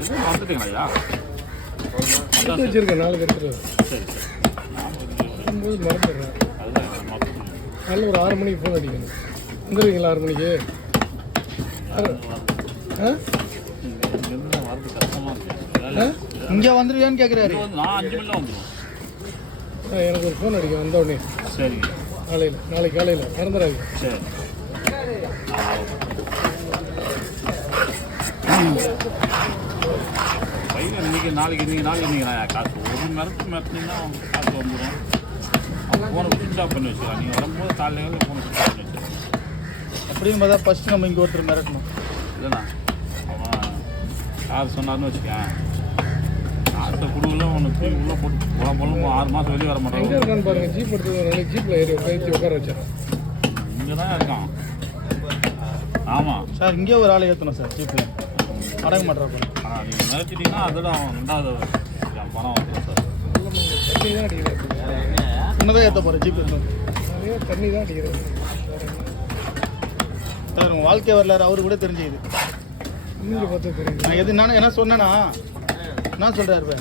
இது வந்துட்டீங்களா? வச்சுருக்கேன் 4 எடுத்துகிட்டு. சரி சரி. வரும்போது மறந்துடுறேன். அதுதான் காலைல ஒரு 6 மணிக்கு ஃபோன் அடிக்கணும். வந்துடுவீங்களா 6 மணிக்கு? வரது கஷ்டமாக இருக்குது. இங்கே வந்துடுவியான்னு கேட்குறாரு. நான் 5 மணில வந்துடுவோம். எனக்கு ஒரு ஃபோன் அடிக்கும் வந்தோடனே. சரிங்க. நாளைக்கு காலையில் மறந்துடாது. சரி. பையன் இன்னைக்கு நாளைக்கு நான் காசு ஒரு மிரட்டினீங்கன்னா காசு வந்துடும். அவன் ஃபோனை சுவிட்ச் ஆஃப் பண்ணி வச்சுக்கலாம். நீங்கள் வரும்போது காலையில் ஃபோனை சுவிட்ச் ஆஃப் பண்ணி வச்சுக்கலாம். அப்படின்னு பார்த்தா ஃபஸ்ட்டு நம்ம இங்கே ஒருத்தர் மிரட்டணும். இல்லைண்ணா அவன் காசு சொன்னார்னு வச்சுக்கேன், காசை கொடுக்கல உனக்கு உள்ளே போட்டு போகணும் 6 மாதம் வெளியே வர மாட்டாங்க. எங்கே இருக்கான்னு பாருங்கள். ஜீப் எடுத்து ஒரு நாளைக்கு ஜீப்பில் ஏறி உட்கார வச்சேன். இங்கே தான் இருக்கான். ஆமாம் சார், இங்கே ஒரு ஆளை ஏற்றணும் சார் ஜீப்பில். அடங்க மாட்டேறப்ப. ஆனால் நீங்கள் மிரட்டிட்டீங்கன்னா அதோட அவன் 2வது பணம் வந்துடும் சார். தண்ணி தான் அடிக்கிறது. இன்னதான் ஏற்ற போகிறேன் ஜீப் இருக்கும். நிறைய தண்ணி தான் அடிக்கிறது சார். உங்கள் வாழ்க்கை வரலாறு அவரு கூட தெரிஞ்சுக்குது. நீங்கள் பார்த்தா தெரியுது. நான் என்ன சொன்னேன்னா நான் சொல்கிறாரு.